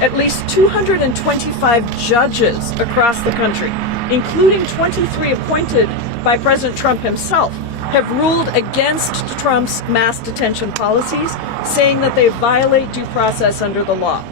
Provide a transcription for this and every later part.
At least 225 judges across the country, including 23 appointed by President Trump himself, have ruled against Trump's mass detention policies, saying that they violate due process under the law.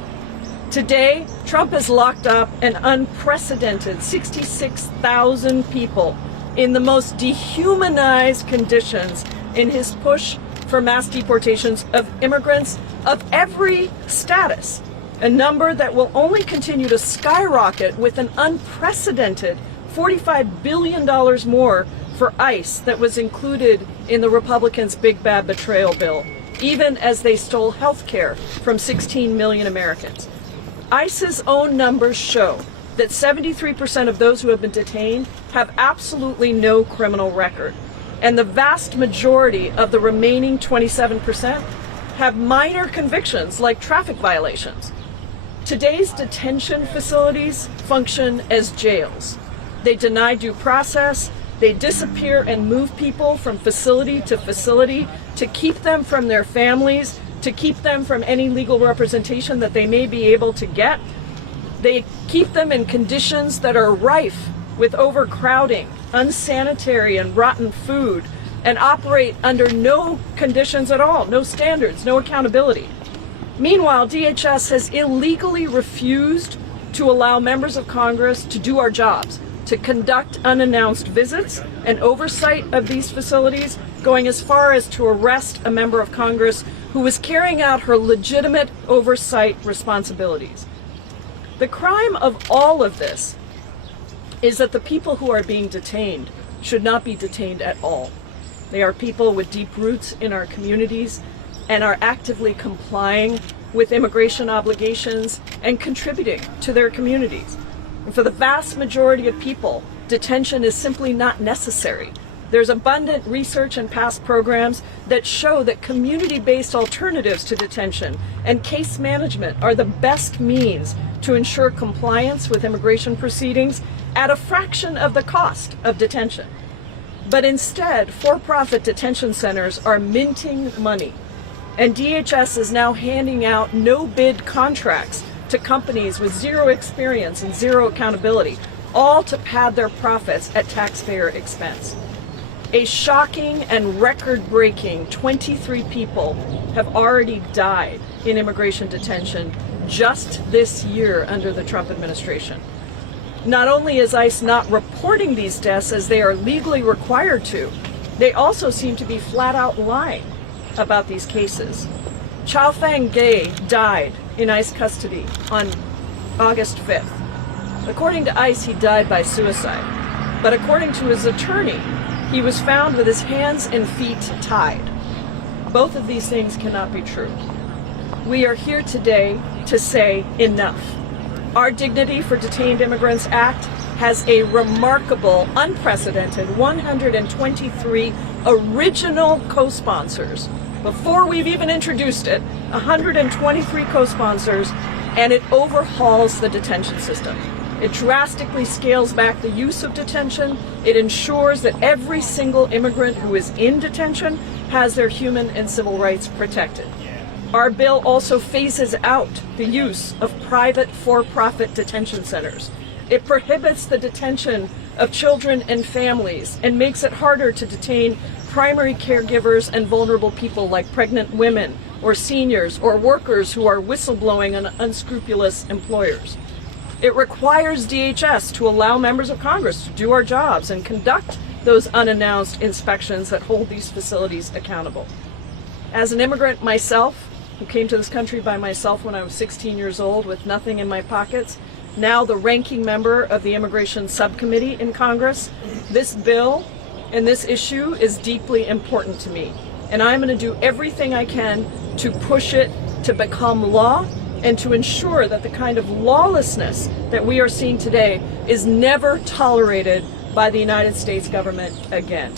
Today, Trump has locked up an unprecedented 66,000 people in the most dehumanized conditions in his push for mass deportations of immigrants of every status, a number that will only continue to skyrocket with an unprecedented $45 billion more for ICE that was included in the Republicans' big bad betrayal bill, even as they stole health care from 16 million Americans. ICE's own numbers show that 73% of those who have been detained have absolutely no criminal record, and the vast majority of the remaining 27% have minor convictions like traffic violations. Today's detention facilities function as jails. They deny due process, they disappear and move people from facility to facility to keep them from their families, to keep them from any legal representation that they may be able to get. They keep them in conditions that are rife with overcrowding, unsanitary and rotten food, and operate under no conditions at all, no standards, no accountability. Meanwhile, DHS has illegally refused to allow members of Congress to do our jobs, to conduct unannounced visits and oversight of these facilities, going as far as to arrest a member of Congress who was carrying out her legitimate oversight responsibilities. The crime of all of this is that the people who are being detained should not be detained at all. They are people with deep roots in our communities and are actively complying with immigration obligations and contributing to their communities. And for the vast majority of people, detention is simply not necessary. There's abundant research and past programs that show that community-based alternatives to detention and case management are the best means to ensure compliance with immigration proceedings at a fraction of the cost of detention. But instead, for-profit detention centers are minting money, and DHS is now handing out no-bid contracts to companies with zero experience and zero accountability, all to pad their profits at taxpayer expense. A shocking and record-breaking 23 people have already died in immigration detention just this year under the Trump administration. Not only is ICE not reporting these deaths as they are legally required to, they also seem to be flat-out lying about these cases. Chao Fang Gay died in ICE custody on August 5th. According to ICE, he died by suicide. But according to his attorney, he was found with his hands and feet tied. Both of these things cannot be true. We are here today to say enough. Our Dignity for Detained Immigrants Act has a remarkable, unprecedented 123 original co-sponsors. Before we've even introduced it, 123 co-sponsors, and it overhauls the detention system. It drastically scales back the use of detention. It ensures that every single immigrant who is in detention has their human and civil rights protected. Our bill also phases out the use of private for-profit detention centers. It prohibits the detention of children and families and makes it harder to detain primary caregivers and vulnerable people like pregnant women or seniors or workers who are whistleblowing on unscrupulous employers. It requires DHS to allow members of Congress to do our jobs and conduct those unannounced inspections that hold these facilities accountable. As an immigrant myself, who came to this country by myself when I was 16 years old with nothing in my pockets, now the ranking member of the Immigration Subcommittee in Congress, this bill and this issue is deeply important to me. And I'm going to do everything I can to push it to become law and to ensure that the kind of lawlessness that we are seeing today is never tolerated by the United States government again.